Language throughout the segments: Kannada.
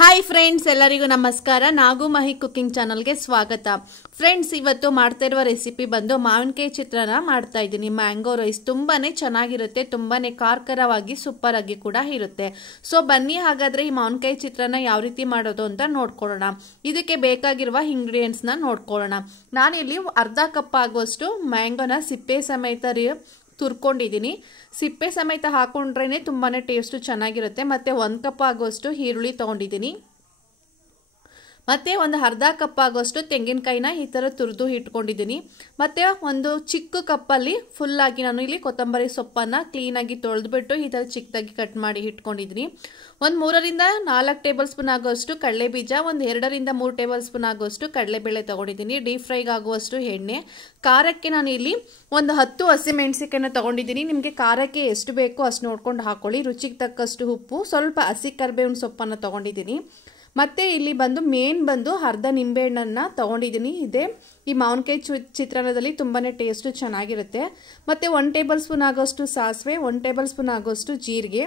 ಹಾಯ್ ಫ್ರೆಂಡ್ಸ್, ಎಲ್ಲರಿಗೂ ನಮಸ್ಕಾರ. ನಾಗು ಮಹಿ ಕುಕಿಂಗ್ ಚಾನಲ್ಗೆ ಸ್ವಾಗತ. ಫ್ರೆಂಡ್ಸ್, ಇವತ್ತು ಮಾಡ್ತಾ ಇರುವ ರೆಸಿಪಿ ಬಂದು ಮಾವಿನಕಾಯಿ ಚಿತ್ರಾನ್ನ ಮಾಡ್ತಾ ಇದ್ದೀನಿ. ಮ್ಯಾಂಗೋ ರೈಸ್ ತುಂಬಾನೇ ಚೆನ್ನಾಗಿರುತ್ತೆ, ತುಂಬಾನೇ ಖಾರವಾಗಿ ಸೂಪರ್ ಆಗಿ ಕೂಡ ಇರುತ್ತೆ. ಸೊ ಬನ್ನಿ ಹಾಗಾದ್ರೆ ಈ ಮಾವಿನಕಾಯಿ ಚಿತ್ರಾನ್ನ ಯಾವ ರೀತಿ ಮಾಡೋದು ಅಂತ ನೋಡ್ಕೊಳ್ಳೋಣ. ಇದಕ್ಕೆ ಬೇಕಾಗಿರುವ ಇಂಗ್ರೀಡಿಯೆಂಟ್ಸ್ ನ ನೋಡ್ಕೊಳ್ಳೋಣ. ನಾನಿಲ್ಲಿ ಅರ್ಧ ಕಪ್ ಆಗುವಷ್ಟು ಮ್ಯಾಂಗೋನ ಸಿಪ್ಪೆ ಸಮೇತ ತುರ್ಕೊಂಡಿದ್ದೀನಿ. ಸಿಪ್ಪೆ ಸಮೇತ ಹಾಕೊಂಡ್ರೇನೆ ತುಂಬಾನೇ ಟೇಸ್ಟ್ ಚೆನ್ನಾಗಿರುತ್ತೆ. ಮತ್ತೆ 1 ಕಪ್ ಆಗುವಷ್ಟು ಈರುಳ್ಳಿ ತಗೊಂಡಿದ್ದೀನಿ. ಮತ್ತೆ ಒಂದು ಅರ್ಧ ಕಪ್ ಆಗುವಷ್ಟು ತೆಂಗಿನಕಾಯಿನ ಈ ತರ ತುರಿದು ಇಟ್ಕೊಂಡಿದ್ದೀನಿ. ಮತ್ತೆ ಒಂದು ಚಿಕ್ಕ ಕಪ್ಪಲ್ಲಿ ಫುಲ್ ಆಗಿ ನಾನು ಇಲ್ಲಿ ಕೊತ್ತಂಬರಿ ಸೊಪ್ಪನ್ನ ಕ್ಲೀನ್ ಆಗಿ ತೊಳೆದ್ಬಿಟ್ಟು ಈ ತರ ಚಿಕ್ಕದಾಗಿ ಕಟ್ ಮಾಡಿ ಇಟ್ಕೊಂಡಿದ್ದೀನಿ. ಒಂದು 3 ರಿಂದ 4 ಟೇಬಲ್ ಸ್ಪೂನ್ ಆಗುವಷ್ಟು ಕಡಲೆ ಬೀಜ, ಒಂದು 2 ರಿಂದ 3 ಟೇಬಲ್ ಸ್ಪೂನ್ ಆಗುವಷ್ಟು ಕಡಲೆಬೇಳೆ ತಗೊಂಡಿದ್ದೀನಿ. ಡೀಪ್ ಫ್ರೈಗೆ ಆಗುವಷ್ಟು ಎಣ್ಣೆ. ಖಾರಕ್ಕೆ ನಾನು ಇಲ್ಲಿ ಒಂದು 10 ಹಸಿಮೆಣಸಿನಕಾಯಿನ ತಗೊಂಡಿದ್ದೀನಿ. ನಿಮಗೆ ಖಾರಕ್ಕೆ ಎಷ್ಟು ಬೇಕೋ ಅಷ್ಟು ನೋಡ್ಕೊಂಡು ಹಾಕೊಳ್ಳಿ. ರುಚಿಗೆ ತಕ್ಕಷ್ಟು ಉಪ್ಪು, ಸ್ವಲ್ಪ ಹಸಿ ಕರಿಬೇವಿನ ಸೊಪ್ಪನ್ನು ತಗೊಂಡಿದ್ದೀನಿ. ಮತ್ತೆ ಇಲ್ಲಿ ಮೇನ್ ಬಂದು ಅರ್ಧ ನಿಂಬೆಹಣ್ಣನ್ನ ತಗೊಂಡಿದ್ದೀನಿ. ಇದೆ ಈ ಮಾವಿನಕಾಯಿ ಚಿತ್ರಾನ್ನದಲ್ಲಿ ತುಂಬಾನೇ ಟೇಸ್ಟ್ ಚೆನ್ನಾಗಿರುತ್ತೆ. ಮತ್ತೆ 1 ಟೇಬಲ್ ಸ್ಪೂನ್ ಆಗೋಷ್ಟು ಸಾಸಿವೆ, 1 ಟೇಬಲ್ ಸ್ಪೂನ್ ಆಗೋಷ್ಟು ಜೀರಿಗೆ,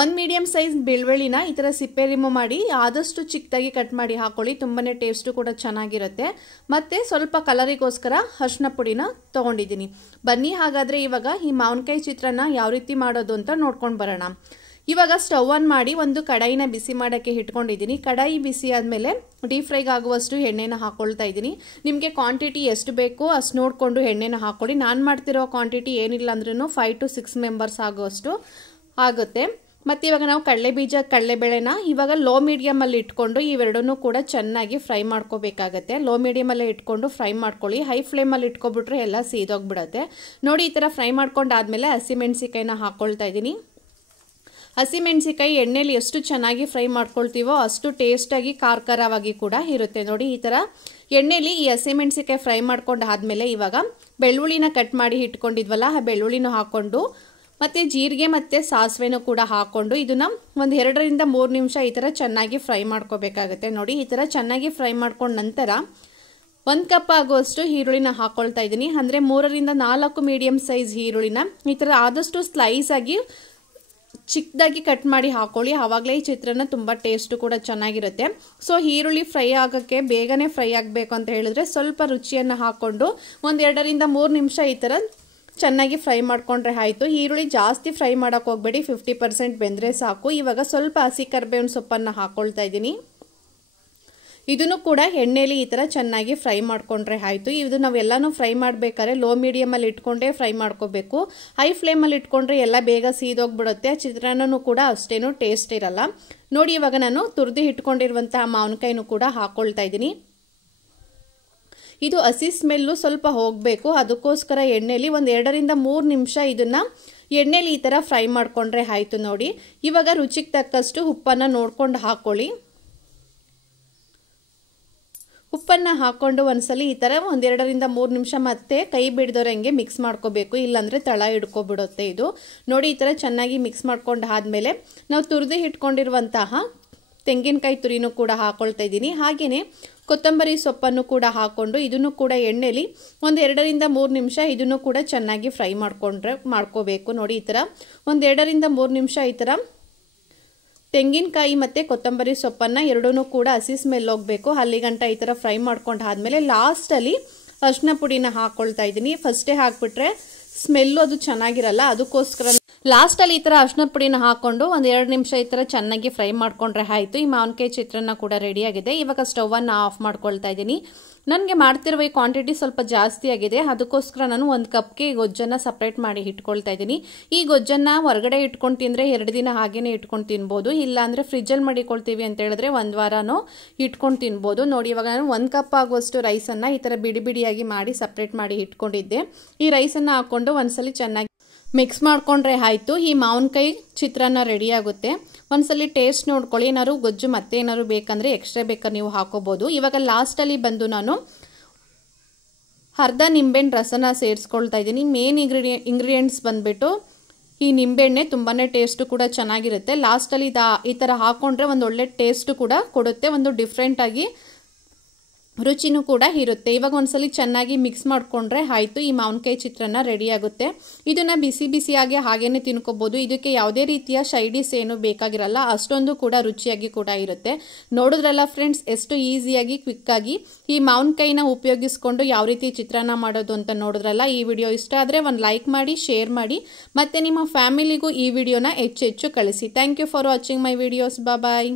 1 ಮೀಡಿಯಂ ಸೈಜ್ ಬೆಳ್ಳುಳ್ಳಿನ ಈ ತರ ಸಿಪ್ಪೆ ರಿಮೂವ್ ಮಾಡಿ ಆದಷ್ಟು ಚಿಕ್ಕದಾಗಿ ಕಟ್ ಮಾಡಿ ಹಾಕೊಳ್ಳಿ. ತುಂಬಾನೇ ಟೇಸ್ಟ್ ಕೂಡ ಚೆನ್ನಾಗಿರುತ್ತೆ. ಮತ್ತೆ ಸ್ವಲ್ಪ ಕಲರಿಗೋಸ್ಕರ ಅರಿಶಿನ ಪುಡಿನ ತಗೊಂಡಿದ್ದೀನಿ. ಬನ್ನಿ ಹಾಗಾದ್ರೆ ಇವಾಗ ಈ ಮಾವಿನಕಾಯಿ ಚಿತ್ರಾನ್ನ ಯಾವ ರೀತಿ ಮಾಡೋದು ಅಂತ ನೋಡ್ಕೊಂಡು ಬರೋಣ. ಇವಾಗ ಸ್ಟವ್ ಆನ್ ಮಾಡಿ ಒಂದು ಕಡಾಯಿನ ಬಿಸಿ ಮಾಡೋಕ್ಕೆ ಇಟ್ಕೊಂಡಿದ್ದೀನಿ. ಕಡಾಯಿ ಬಿಸಿ ಆದಮೇಲೆ ಡೀಪ್ ಫ್ರೈಗೆ ಆಗುವಷ್ಟು ಎಣ್ಣೆನ ಹಾಕೊಳ್ತಾ ಇದ್ದೀನಿ. ನಿಮಗೆ ಕ್ವಾಂಟಿಟಿ ಎಷ್ಟು ಬೇಕೋ ಅಷ್ಟು ನೋಡಿಕೊಂಡು ಎಣ್ಣೆನ ಹಾಕೊಳ್ಳಿ. ನಾನು ಮಾಡ್ತಿರೋ ಕ್ವಾಂಟಿಟಿ ಏನಿಲ್ಲ ಅಂದ್ರೂ 5 to 6 ಮೆಂಬರ್ಸ್ ಆಗುವಷ್ಟು ಆಗುತ್ತೆ. ಮತ್ತು ಇವಾಗ ನಾವು ಕಡಲೆಬೀಜ ಕಡಲೆಬೇಳೆನ ಇವಾಗ ಲೋ ಮೀಡಿಯಮಲ್ಲಿ ಇಟ್ಕೊಂಡು ಇವೆರಡನ್ನೂ ಕೂಡ ಚೆನ್ನಾಗಿ ಫ್ರೈ ಮಾಡ್ಕೋಬೇಕಾಗತ್ತೆ. ಲೋ ಮೀಡಿಯಮಲ್ಲೇ ಇಟ್ಕೊಂಡು ಫ್ರೈ ಮಾಡ್ಕೊಳ್ಳಿ. ಹೈ ಫ್ಲೇಮಲ್ಲಿ ಇಟ್ಕೊಬಿಟ್ರೆ ಎಲ್ಲ ಸೀದೋಗ್ಬಿಡುತ್ತೆ. ನೋಡಿ, ಈ ಥರ ಫ್ರೈ ಮಾಡ್ಕೊಂಡಾದ್ಮೇಲೆ ಹಸಿಮೆಣಸಿಕಾಯಿನ ಹಾಕ್ಕೊಳ್ತಾ ಇದ್ದೀನಿ. ಹಸಿಮೆಣಸಿಕಾಯಿ ಎಣ್ಣೆಲಿ ಎಷ್ಟು ಚೆನ್ನಾಗಿ ಫ್ರೈ ಮಾಡ್ಕೊಳ್ತೀವೋ ಅಷ್ಟು ಟೇಸ್ಟಾಗಿ ಖಾರವಾಗಿ ಕೂಡ ಇರುತ್ತೆ. ನೋಡಿ, ಈ ಥರ ಎಣ್ಣೆಲಿ ಈ ಹಸಿಮೆಣಸಿಕಾಯಿ ಫ್ರೈ ಮಾಡ್ಕೊಂಡು ಆದಮೇಲೆ ಇವಾಗ ಬೆಳ್ಳುಳ್ಳಿನ ಕಟ್ ಮಾಡಿ ಇಟ್ಕೊಂಡಿದ್ವಲ್ಲ, ಆ ಬೆಳ್ಳುಳ್ಳಿನ ಹಾಕ್ಕೊಂಡು ಮತ್ತು ಜೀರಿಗೆ ಮತ್ತು ಸಾಸಿವೆನೂ ಕೂಡ ಹಾಕ್ಕೊಂಡು ಇದನ್ನು ಒಂದು 2 ರಿಂದ 3 ನಿಮಿಷ ಈ ಥರ ಚೆನ್ನಾಗಿ ಫ್ರೈ ಮಾಡ್ಕೋಬೇಕಾಗತ್ತೆ. ನೋಡಿ, ಈ ಥರ ಚೆನ್ನಾಗಿ ಫ್ರೈ ಮಾಡ್ಕೊಂಡ ನಂತರ 1 ಕಪ್ ಆಗುವಷ್ಟು ಈರುಳ್ಳಿನ ಹಾಕ್ಕೊಳ್ತಾ ಇದ್ದೀನಿ. ಅಂದರೆ 3 ರಿಂದ 4 ಮೀಡಿಯಂ ಸೈಜ್ ಈರುಳ್ಳಿನ ಈ ಥರ ಆದಷ್ಟು ಸ್ಲೈಸ್ ಆಗಿ ಚಿಕ್ಕದಾಗಿ ಕಟ್ ಮಾಡಿ ಹಾಕೊಳ್ಳಿ. ಆವಾಗಲೇ ಈ ಚಿತ್ರಾನ್ನ ತುಂಬ ಟೇಸ್ಟ್ ಕೂಡ ಚೆನ್ನಾಗಿರುತ್ತೆ. ಸೊ ಈರುಳ್ಳಿ ಫ್ರೈ ಆಗೋಕ್ಕೆ ಬೇಗನೆ ಫ್ರೈ ಆಗಬೇಕು ಅಂತ ಹೇಳಿದ್ರೆ ಸ್ವಲ್ಪ ರುಚಿಯನ್ನು ಹಾಕ್ಕೊಂಡು ಒಂದು 2 ರಿಂದ 3 ನಿಮಿಷ ಈ ಥರ ಚೆನ್ನಾಗಿ ಫ್ರೈ ಮಾಡ್ಕೊಂಡ್ರೆ ಆಯಿತು. ಈರುಳ್ಳಿ ಜಾಸ್ತಿ ಫ್ರೈ ಮಾಡೋಕೆ ಹೋಗಬೇಡಿ, 50% ಬೆಂದರೆ ಸಾಕು. ಇವಾಗ ಸ್ವಲ್ಪ ಹಸಿ ಕರಿಬೇವಿನ ಸೊಪ್ಪನ್ನು ಹಾಕ್ಕೊಳ್ತಾ ಇದ್ದೀನಿ. ಇದನ್ನು ಕೂಡ ಎಣ್ಣೆಲಿ ಈ ಥರ ಚೆನ್ನಾಗಿ ಫ್ರೈ ಮಾಡ್ಕೊಂಡ್ರೆ ಆಯಿತು. ಇದು ನಾವೆಲ್ಲನೂ ಫ್ರೈ ಮಾಡಬೇಕಾದ್ರೆ ಲೋ ಮೀಡಿಯಮಲ್ಲಿ ಇಟ್ಕೊಂಡೇ ಫ್ರೈ ಮಾಡ್ಕೋಬೇಕು. ಹೈ ಫ್ಲೇಮಲ್ಲಿ ಇಟ್ಕೊಂಡ್ರೆ ಎಲ್ಲ ಬೇಗ ಸೀದೋಗ್ಬಿಡುತ್ತೆ. ಚಿತ್ರಾನ್ನೂ ಕೂಡ ಅಷ್ಟೇನು ಟೇಸ್ಟ್ ಇರಲ್ಲ. ನೋಡಿ, ಇವಾಗ ನಾನು ತುರಿದು ಇಟ್ಕೊಂಡಿರುವಂತಹ ಮಾವಿನಕಾಯಿನೂ ಕೂಡ ಹಾಕ್ಕೊಳ್ತಾ ಇದ್ದೀನಿ. ಇದು ಹಸಿ ಸ್ಮೆಲ್ಲು ಸ್ವಲ್ಪ ಹೋಗಬೇಕು, ಅದಕ್ಕೋಸ್ಕರ ಎಣ್ಣೆಲಿ ಒಂದು 2 ರಿಂದ 3 ನಿಮಿಷ ಇದನ್ನು ಎಣ್ಣೆಲಿ ಈ ಥರ ಫ್ರೈ ಮಾಡ್ಕೊಂಡ್ರೆ ಆಯಿತು. ನೋಡಿ, ಇವಾಗ ರುಚಿಗೆ ತಕ್ಕಷ್ಟು ಉಪ್ಪನ್ನು ನೋಡ್ಕೊಂಡು ಹಾಕ್ಕೊಳ್ಳಿ. ಉಪ್ಪನ್ನು ಹಾಕ್ಕೊಂಡು ಒಂದ್ಸಲಿ ಈ ಥರ ಒಂದು 2 ರಿಂದ 3 ನಿಮಿಷ ಮತ್ತೆ ಕೈ ಬಿಡ್ದೋರಂಗೆ ಮಿಕ್ಸ್ ಮಾಡ್ಕೋಬೇಕು, ಇಲ್ಲಾಂದರೆ ತಳ ಹಿಡ್ಕೊಬಿಡುತ್ತೆ ಇದು. ನೋಡಿ, ಈ ಥರ ಚೆನ್ನಾಗಿ ಮಿಕ್ಸ್ ಮಾಡ್ಕೊಂಡು ಆದಮೇಲೆ ನಾವು ತುರಿದು ಇಟ್ಕೊಂಡಿರುವಂತಹ ತೆಂಗಿನಕಾಯಿ ತುರಿನೂ ಕೂಡ ಹಾಕ್ಕೊಳ್ತಾ ಇದ್ದೀನಿ. ಹಾಗೆಯೇ ಕೊತ್ತಂಬರಿ ಸೊಪ್ಪನ್ನು ಕೂಡ ಹಾಕ್ಕೊಂಡು ಇದನ್ನು ಕೂಡ ಎಣ್ಣೆಲಿ ಒಂದು 2 ರಿಂದ 3 ನಿಮಿಷ ಇದನ್ನು ಕೂಡ ಚೆನ್ನಾಗಿ ಫ್ರೈ ಮಾಡ್ಕೋಬೇಕು. ನೋಡಿ, ಈ ಥರ ಒಂದು 2 ರಿಂದ 3 ನಿಮಿಷ ಈ ಥರ ತೆಂಗಿನಕಾಯಿ ಮತ್ತು ಕೊತ್ತಂಬರಿ ಸೊಪ್ಪನ್ನು ಎರಡೂ ಕೂಡ ಹಸಿ ಸ್ಮೆಲ್ ಹೋಗಬೇಕು, ಅಲ್ಲಿಗಂಟ ಈ ಥರ ಫ್ರೈ ಮಾಡ್ಕೊಂಡು ಆದಮೇಲೆ ಲಾಸ್ಟಲ್ಲಿ ಅರಿಶಿನ ಪುಡಿನ ಹಾಕ್ಕೊಳ್ತಾ ಇದ್ದೀನಿ. ಫಸ್ಟೇ ಹಾಕ್ಬಿಟ್ರೆ ಸ್ಮೆಲ್ಲು ಅದು ಚೆನ್ನಾಗಿರಲ್ಲ, ಅದಕ್ಕೋಸ್ಕರ ಲಾಸ್ಟಲ್ಲಿ ಈ ಥರ ಅರಿಶಿನ ಪುಡಿನ ಹಾಕ್ಕೊಂಡು ಒಂದು 2 ನಿಮಿಷ ಈ ಥರ ಚೆನ್ನಾಗಿ ಫ್ರೈ ಮಾಡ್ಕೊಂಡ್ರೆ ಆಯಿತು. ಈ ಮಾವಿನಕಾಯಿ ಚಿತ್ರಾನ್ನ ಕೂಡ ರೆಡಿಯಾಗಿದೆ. ಇವಾಗ ಸ್ಟವನ್ನು ಆಫ್ ಮಾಡ್ಕೊಳ್ತಾ ಇದ್ದೀನಿ. ನನಗೆ ಮಾಡ್ತಿರುವ ಈ ಕ್ವಾಂಟಿಟಿ ಸ್ವಲ್ಪ ಜಾಸ್ತಿ ಆಗಿದೆ, ಅದಕ್ಕೋಸ್ಕರ ನಾನು 1 ಕಪ್ಗೆ ಗೊಜ್ಜನ್ನು ಸಪ್ರೇಟ್ ಮಾಡಿ ಇಟ್ಕೊಳ್ತಾ ಇದ್ದೀನಿ. ಈ ಗೊಜ್ಜನ್ನು ಹೊರಗಡೆ ಇಟ್ಕೊಂಡು ತಿಂದರೆ 2 ದಿನ ಹಾಗೇನೆ ಇಟ್ಕೊಂಡು ತಿನ್ಬೋದು, ಇಲ್ಲಾಂದರೆ ಫ್ರಿಜ್ಜಲ್ಲಿ ಮಾಡಿಕೊಳ್ತೀವಿ ಅಂತ ಹೇಳಿದ್ರೆ 1 ವಾರನೂ ಇಟ್ಕೊಂಡು ತಿನ್ಬೋದು. ನೋಡಿ, ಇವಾಗ ನಾನು 1 ಕಪ್ ಆಗುವಷ್ಟು ರೈಸನ್ನು ಈ ಥರ ಬಿಡಿ ಬಿಡಿಯಾಗಿ ಮಾಡಿ ಸಪ್ರೇಟ್ ಮಾಡಿ ಇಟ್ಕೊಂಡಿದ್ದೆ. ಈ ರೈಸನ್ನು ಹಾಕ್ಕೊಂಡು ಒಂದ್ಸಲಿ ಚೆನ್ನಾಗಿ ಮಿಕ್ಸ್ ಮಾಡ್ಕೊಂಡ್ರೆ ಆಯಿತು. ಈ ಮಾವಿನಕಾಯಿ ಚಿತ್ರಾನ್ನ ರೆಡಿ ಆಗುತ್ತೆ. ಒಂದ್ಸಲಿ ಟೇಸ್ಟ್ ನೋಡ್ಕೊಳ್ಳಿ. ಏನಾದ್ರು ಗೊಜ್ಜು ಮತ್ತೆ ಏನಾದ್ರು ಬೇಕಂದರೆ ಎಕ್ಸ್ಟ್ರಾ ಬೇಕಾದ್ರೆ ನೀವು ಹಾಕೋಬೋದು. ಇವಾಗ ಲಾಸ್ಟಲ್ಲಿ ಬಂದು ನಾನು ಅರ್ಧ ನಿಂಬೆಹಣ್ಣು ರಸನ ಸೇರಿಸ್ಕೊಳ್ತಾ ಇದ್ದೀನಿ. ಮೇನ್ ಇಂಗ್ರೀಡಿಯೆಂಟ್ಸ್ ಬಂದುಬಿಟ್ಟು ಈ ನಿಂಬೆಹಣ್ಣೆ ತುಂಬಾ ಟೇಸ್ಟು ಕೂಡ ಚೆನ್ನಾಗಿರುತ್ತೆ. ಲಾಸ್ಟಲ್ಲಿ ಈ ಥರ ಹಾಕ್ಕೊಂಡ್ರೆ ಒಂದು ಒಳ್ಳೆ ಟೇಸ್ಟು ಕೂಡ ಕೊಡುತ್ತೆ, ಒಂದು ಡಿಫ್ರೆಂಟಾಗಿ ರುಚಿನೂ ಕೂಡ ಇರುತ್ತೆ. ಇವಾಗ ಒಂದ್ಸಲಿ ಚೆನ್ನಾಗಿ ಮಿಕ್ಸ್ ಮಾಡಿಕೊಂಡ್ರೆ ಆಯಿತು, ಈ ಮಾವಿನಕಾಯಿ ಚಿತ್ರಾನ್ನ ರೆಡಿ ಆಗುತ್ತೆ. ಇದನ್ನು ಬಿಸಿ ಬಿಸಿಯಾಗಿ ಹಾಗೇನೆ ತಿನ್ಕೋಬೋದು. ಇದಕ್ಕೆ ಯಾವುದೇ ರೀತಿಯ ಸೈಡಿಸ್ ಏನು ಬೇಕಾಗಿರಲ್ಲ, ಅಷ್ಟೊಂದು ಕೂಡ ರುಚಿಯಾಗಿ ಕೂಡ ಇರುತ್ತೆ. ನೋಡಿದ್ರಲ್ಲ ಫ್ರೆಂಡ್ಸ್, ಎಷ್ಟು ಈಸಿಯಾಗಿ ಕ್ವಿಕ್ಕಾಗಿ ಈ ಮಾವಿನಕಾಯಿನ ಉಪಯೋಗಿಸ್ಕೊಂಡು ಯಾವ ರೀತಿ ಚಿತ್ರಾನ್ನ ಮಾಡೋದು ಅಂತ ನೋಡಿದ್ರಲ್ಲ. ಈ ವಿಡಿಯೋ ಇಷ್ಟ ಆದರೆ ಒಂದು ಲೈಕ್ ಮಾಡಿ, ಶೇರ್ ಮಾಡಿ, ಮತ್ತು ನಿಮ್ಮ ಫ್ಯಾಮಿಲಿಗೂ ಈ ವಿಡಿಯೋನ ಹೆಚ್ಚು ಕಳಿಸಿ. Thank you for watching my videos. Bye.